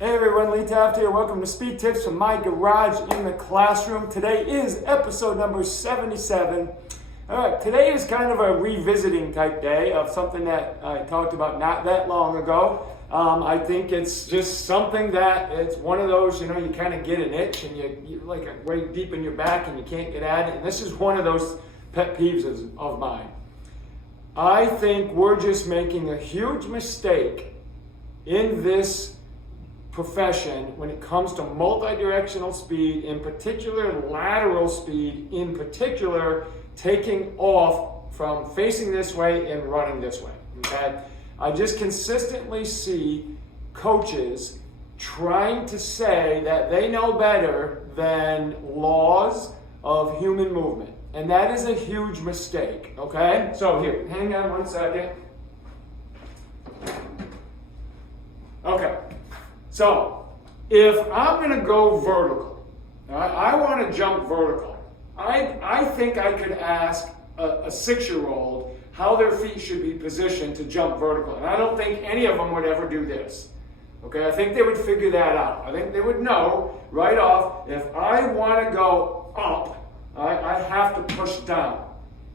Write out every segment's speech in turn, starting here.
Hey everyone, Lee Taft here. Welcome to Speed Tips from my garage in the classroom. Today is episode number 77. All right, today is kind of a revisiting type day of something that I talked about not that long ago. I think it's just something that it's one of those, you kind of get an itch and you like way deep in your back and you can't get at it. And this is one of those pet peeves of mine. I think we're just making a huge mistake in this profession when it comes to multi-directional speed, in particular lateral speed, in particular taking off from facing this way and running this way. Okay, I just consistently see coaches trying to say that they know better than laws of human movement, and that is a huge mistake. Okay, so here, hang on one second. Okay. So, if I'm going to go vertical, I want to jump vertical, I think I could ask a 6-year-old how their feet should be positioned to jump vertical. And I don't think any of them would ever do this. Okay, I think they would figure that out. I think they would know right off, if I want to go up, I have to push down.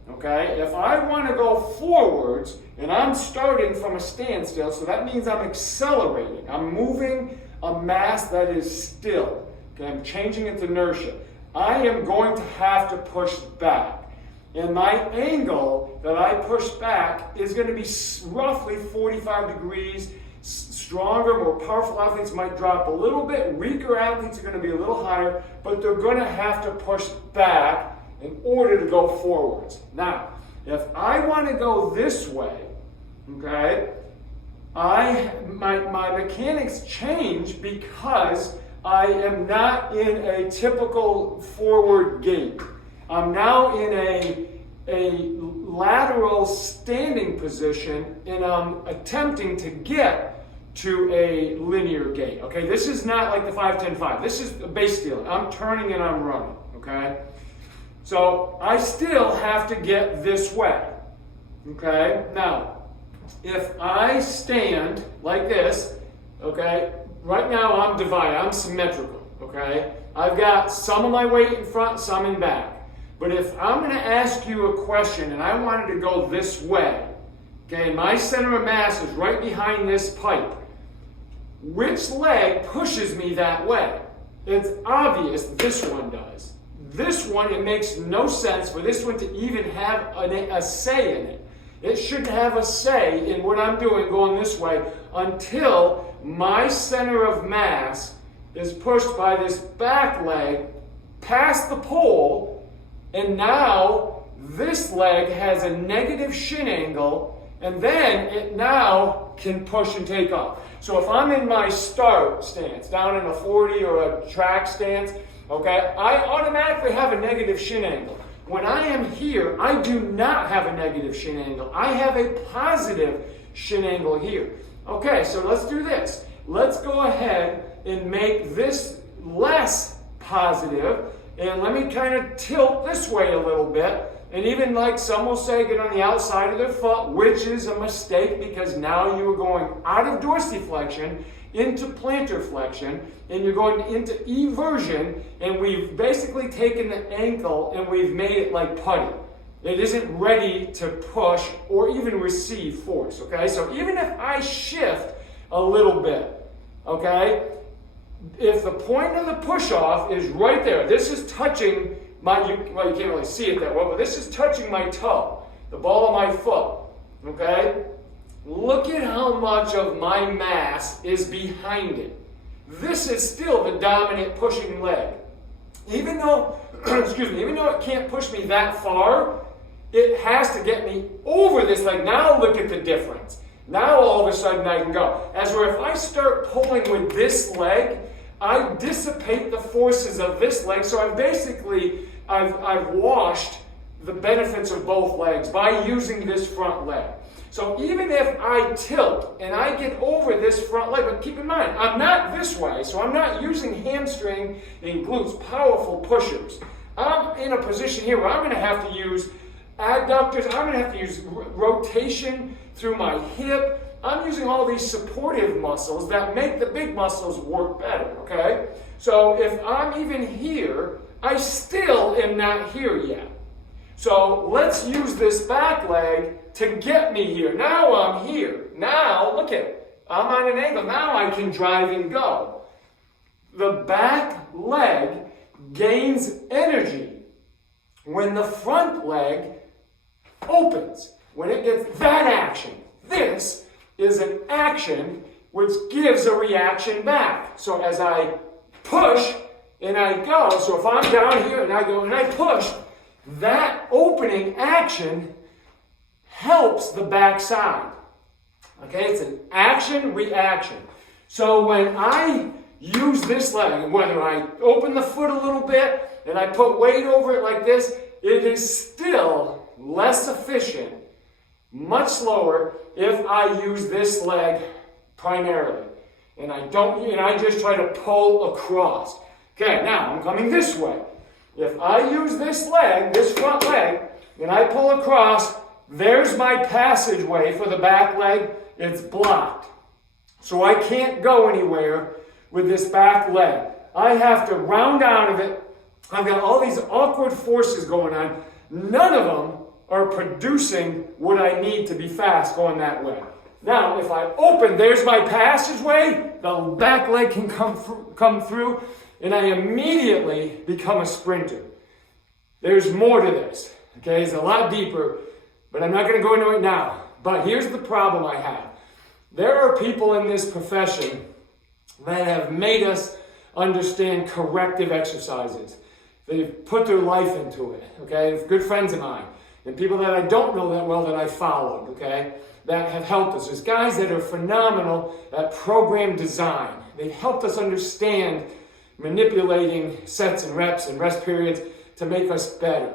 Okay, if I want to go forwards and I'm starting from a standstill, so that means I'm accelerating. I'm moving a mass that is still. Okay, I'm changing its inertia. I am going to have to push back. And my angle that I push back is going to be roughly 45 degrees. Stronger, more powerful athletes might drop a little bit. Weaker athletes are going to be a little higher, but they're going to have to push back in order to go forwards. Now, if I want to go this way, okay, my mechanics change because I am not in a typical forward gait. I'm now in a lateral standing position, and I'm attempting to get to a linear gait. Okay, this is not like the 5-10-5. This is a base stealing. I'm turning and I'm running. Okay. So I still have to get this way, okay? Now, if I stand like this, okay, right now I'm divided, I'm symmetrical, okay? I've got some of my weight in front, some in back. But if I'm going to ask you a question and I wanted to go this way, okay, my center of mass is right behind this pipe, which leg pushes me that way? It's obvious this one does. This one, it makes no sense for this one to even have a say in it. It shouldn't have a say in what I'm doing going this way until my center of mass is pushed by this back leg past the pole, and now this leg has a negative shin angle, and then it now can push and take off. So if I'm in my start stance, down in a 40 or a track stance, okay, I automatically have a negative shin angle. When I am here, I do not have a negative shin angle. I have a positive shin angle here. Okay, so let's do this. Let's go ahead and make this less positive, and let me kind of tilt this way a little bit. And even like some will say, get on the outside of their foot, which is a mistake because now you are going out of dorsiflexion into plantar flexion, and you're going into eversion, and we've basically taken the ankle and we've made it like putty. It isn't ready to push or even receive force, okay? So even if I shift a little bit, okay, if the point of the push-off is right there, this is touching well, you can't really see it that well, but this is touching my toe, the ball of my foot, okay? Look at how much of my mass is behind it. This is still the dominant pushing leg. Even though, even though it can't push me that far, it has to get me over this leg. Now look at the difference. Now all of a sudden I can go. As where if I start pulling with this leg, I dissipate the forces of this leg. So I've washed the benefits of both legs by using this front leg. So even if I tilt and I get over this front leg, but keep in mind, I'm not this way, so I'm not using hamstring and glutes, powerful pushers. I'm in a position here where I'm going to have to use adductors, I'm going to have to use rotation through my hip, I'm using all these supportive muscles that make the big muscles work better, okay? So if I'm even here, I still am not here yet. So let's use this back leg to get me here. Now I'm here. Now, look at it. I'm on an angle. Now I can drive and go. The back leg gains energy when the front leg opens. When it gets that action. This is an action which gives a reaction back. So as I push and I go, so if I'm down here and I go and I push, that opening action helps the back side. Okay, it's an action-reaction. So when I use this leg, whether I open the foot a little bit and I put weight over it like this, it is still less efficient, much slower if I use this leg primarily. And I just try to pull across. Okay, now I'm coming this way. If I use this leg, this front leg, and I pull across, there's my passageway for the back leg. It's blocked. So I can't go anywhere with this back leg. I have to round out of it. I've got all these awkward forces going on. None of them are producing what I need to be fast going that way. Now, if I open, there's my passageway. The back leg can come through. And I immediately become a sprinter. There's more to this. Okay, it's a lot deeper, but I'm not going to go into it now. But here's the problem I have. There are people in this profession that have made us understand corrective exercises. They've put their life into it. Okay, good friends of mine and people that I don't know that well that I followed. Okay, that have helped us. There's guys that are phenomenal at program design. They've helped us understand manipulating sets and reps and rest periods to make us better.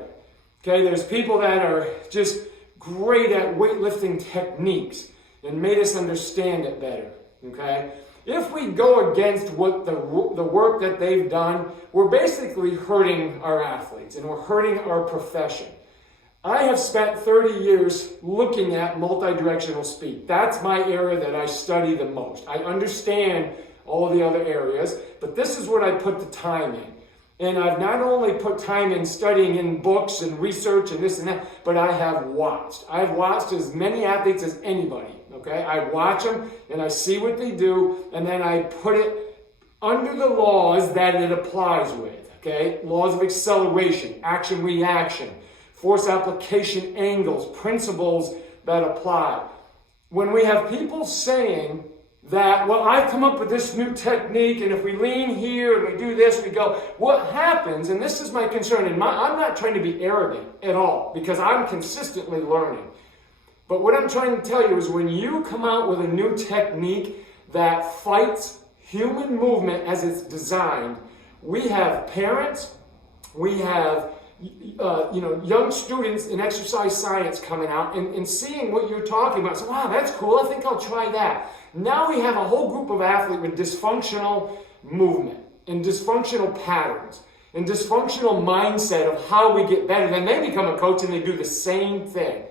Okay, there's people that are just great at weightlifting techniques and made us understand it better. Okay, if we go against what the work that they've done, we're basically hurting our athletes and we're hurting our profession. I have spent 30 years looking at multi-directional speed. That's my area that I study the most. I understand all the other areas, but this is what I put the time in. And I've not only put time in studying in books and research and this and that, but I have watched. I've watched as many athletes as anybody, okay? I watch them and I see what they do, and then I put it under the laws that it applies with, okay? Laws of acceleration, action-reaction, force application angles, principles that apply. When we have people saying that, well, I've come up with this new technique, and if we lean here and we do this, we go. What happens, and this is my concern, and I'm not trying to be arrogant at all, because I'm consistently learning. But what I'm trying to tell you is when you come out with a new technique that fights human movement as it's designed, we have parents, we have young students in exercise science coming out and seeing what you're talking about. So, wow, that's cool. I think I'll try that. Now we have a whole group of athletes with dysfunctional movement and dysfunctional patterns and dysfunctional mindset of how we get better. Then they become a coach and they do the same thing.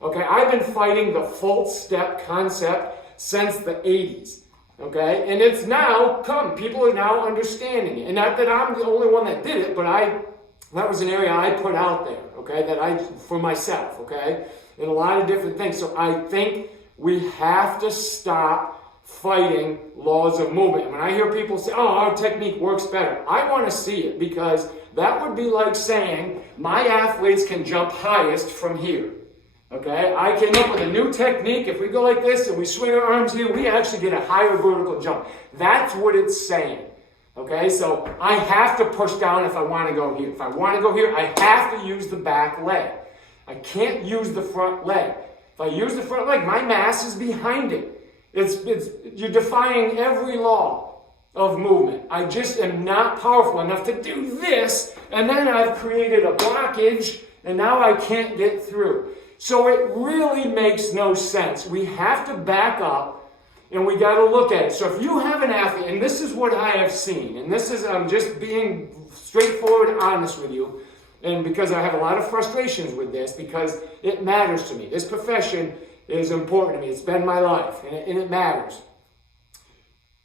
Okay, I've been fighting the full step concept since the 80s. Okay, and it's now come. People are now understanding it. And not that I'm the only one that did it, but that was an area I put out there, okay, for myself, okay, and a lot of different things. So I think we have to stop fighting laws of movement. When I hear people say, oh, our technique works better, I want to see it, because that would be like saying my athletes can jump highest from here. Okay, I came up with a new technique. If we go like this and we swing our arms here, we actually get a higher vertical jump. That's what it's saying. Okay, so I have to push down if I want to go here. If I want to go here, I have to use the back leg. I can't use the front leg. If I use the front leg, my mass is behind it. You're defying every law of movement. I just am not powerful enough to do this, and then I've created a blockage, and now I can't get through. So it really makes no sense. We have to back up, and we got to look at it. So if you have an athlete, and this is what I have seen, and this is, I'm just being straightforward and honest with you, and because I have a lot of frustrations with this, because it matters to me. This profession is important to me. It's been my life, and it matters.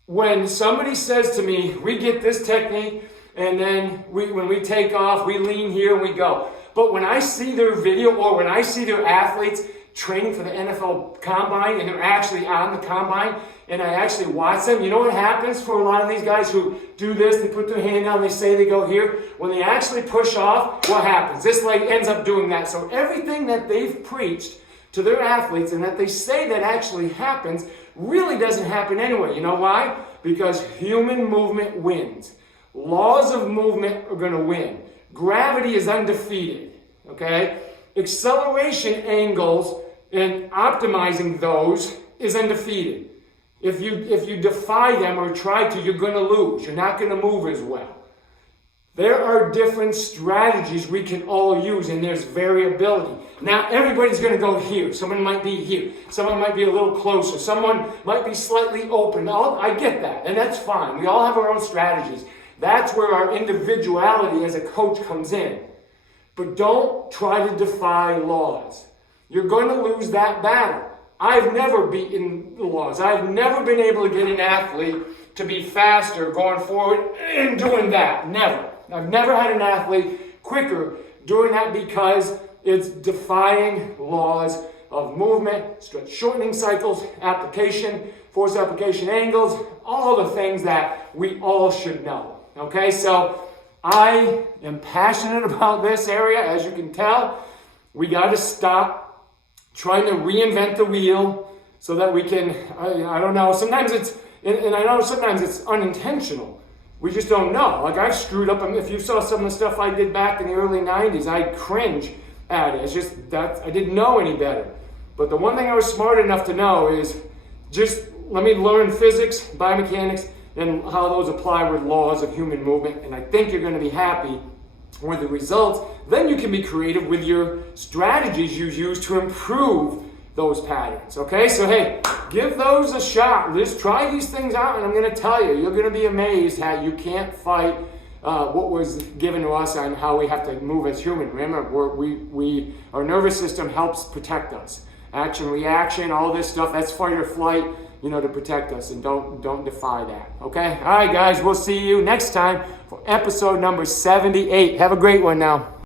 When somebody says to me, we get this technique, and then when we take off, we lean here and we go. But when I see their video, or when I see their athletes training for the NFL Combine, and they're actually on the Combine, and I actually watch them, you know what happens for a lot of these guys who do this? They put their hand down, they say they go here. When they actually push off, what happens? This leg ends up doing that. So everything that they've preached to their athletes and that they say that actually happens really doesn't happen anyway. You know why? Because human movement wins. Laws of movement are going to win. Gravity is undefeated. Okay? Acceleration angles and optimizing those is undefeated. If you defy them or try to, you're going to lose. You're not going to move as well. There are different strategies we can all use, and there's variability. Now, everybody's going to go here. Someone might be here. Someone might be a little closer. Someone might be slightly open. I get that, and that's fine. We all have our own strategies. That's where our individuality as a coach comes in. But don't try to defy laws. You're going to lose that battle. I've never beaten the laws. I've never been able to get an athlete to be faster going forward and doing that. Never. I've never had an athlete quicker doing that because it's defying laws of movement, stretch shortening cycles, application, force application angles, all the things that we all should know. Okay, so I am passionate about this area, as you can tell. We got to stop trying to reinvent the wheel so that we can, I don't know, sometimes it's, and I know sometimes it's unintentional. We just don't know. Like I've screwed up. If you saw some of the stuff I did back in the early 90s, I cringe at it. It's just that I didn't know any better. But the one thing I was smart enough to know is just let me learn physics, biomechanics, and how those apply with laws of human movement. And I think you're going to be happy with the results. Then you can be creative with your strategies you use to improve those patterns. Okay, so hey, give those a shot. Just try these things out, and I'm going to tell you, you're going to be amazed how you can't fight what was given to us on how we have to move as human. Remember, our nervous system helps protect us. Action, reaction, all this stuff, that's fight or flight, to protect us, and don't defy that. Okay? All right, guys, we'll see you next time for episode number 78. Have a great one now.